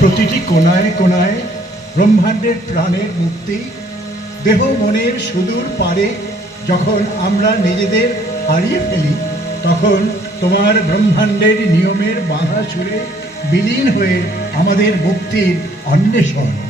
প্রতিটি কোনায় কোনায় ব্রহ্মাণ্ডের প্রাণের মুক্তি, দেহ মনের সুদূর পারে, যখন আমরা নিজেদের হারিয়ে ফেলি, তখন তোমার ব্রহ্মাণ্ডের নিয়মের বাধা সুরে বিলীন হয়ে আমাদের মুক্তির অন্বেষণ।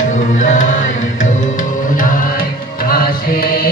তোলায় তোলায় আসে